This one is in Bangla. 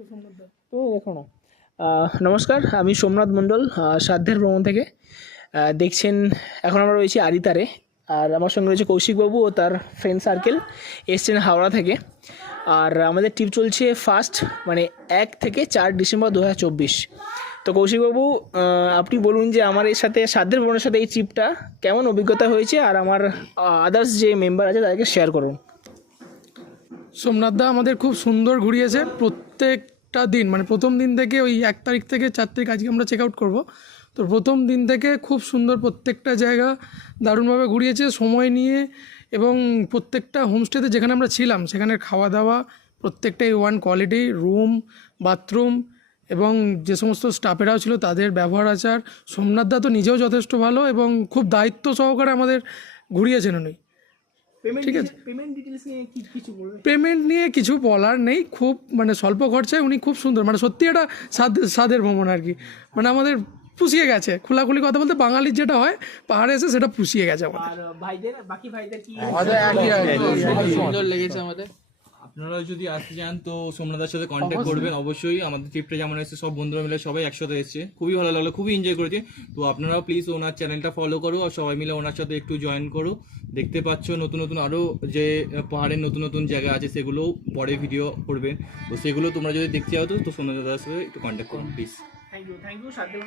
তো দেখো না। নমস্কার, আমি সোমনাথ মণ্ডল, সাধ্যের ভ্রমণ থেকে। দেখছেন এখন আমরা রয়েছি আরিতারে, আর আমার সঙ্গে রয়েছে কৌশিকবাবু ও তার ফ্রেন্ড সার্কেল। এসছেন হাওড়া থেকে, আর আমাদের ট্রিপ চলছে ফার্স্ট মানে 1 থেকে 4 ডিসেম্বর 2024। তো কৌশিকবাবু, আপনি বলুন যে আমার এর সাথে সাধ্যের ভ্রমণের সাথে এই ট্রিপটা কেমন অভিজ্ঞতা হয়েছে, আর আমার আদার্স যে মেম্বার আছে তাদেরকে শেয়ার করুন। সোমনাথদা আমাদের খুব সুন্দর ঘুরিয়েছে প্রত্যেকটা দিন, মানে প্রথম দিন থেকে ওই 1 তারিখ থেকে 4 তারিখ আজকে আমরা চেক আউট করবো। তো প্রথম দিন থেকে খুব সুন্দর প্রত্যেকটা জায়গা দারুণভাবে ঘুরিয়েছে সময় নিয়ে, এবং প্রত্যেকটা হোমস্টেতে যেখানে আমরা ছিলাম সেখানে খাওয়া দাওয়া প্রত্যেকটাই ওয়ান কোয়ালিটি, রুম, বাথরুম এবং যে সমস্ত স্টাফেরাও ছিল তাদের ব্যবহার আচার। সোমনাথদা তো নিজেও যথেষ্ট ভালো এবং খুব দায়িত্ব সহকারে আমাদের ঘুরিয়েছেন উনি। ঠিক আছে, পেমেন্ট নিয়ে কিছু বলার নেই, খুব মানে স্বল্প খরচায় উনি খুব সুন্দর, মানে সত্যি এটা স্বাদের ভ্রমণ আর কি। মানে আমাদের পুষিয়ে গেছে, খোলাখুলি কথা বলতে বাঙালির যেটা হয় পাহাড়ে এসে সেটা পুষিয়ে গেছে আমাদের। বাকি ভাইদের কি সুন্দর লেগেছে আমাদের। আপনারা যদি আসতে চান তো সোমনাথের সাথে কন্ট্যাক্ট করবেন অবশ্যই। আমাদের ট্রিপটা যেমন এসেছে সব বন্ধুরা মিলে সবাই একসাথে এসেছে, খুবই ভালো লাগলো, খুবই এনজয় করেছি। তো আপনারাও প্লিজ ওনার চ্যানেলটা ফলো করো আর সবাই মিলে ওনার সাথে একটু জয়েন করো। দেখতে পাচ্ছ নতুন নতুন আরও যে পাহাড়ের নতুন নতুন জায়গা আছে সেগুলোও পরে ভিডিও করবেন। তো সেগুলো তোমরা যদি দেখতে চাও তো সোমনাথের সাথে একটু কন্ট্যাক্ট করো প্লিজ। থ্যাংক ইউ সাধ্যের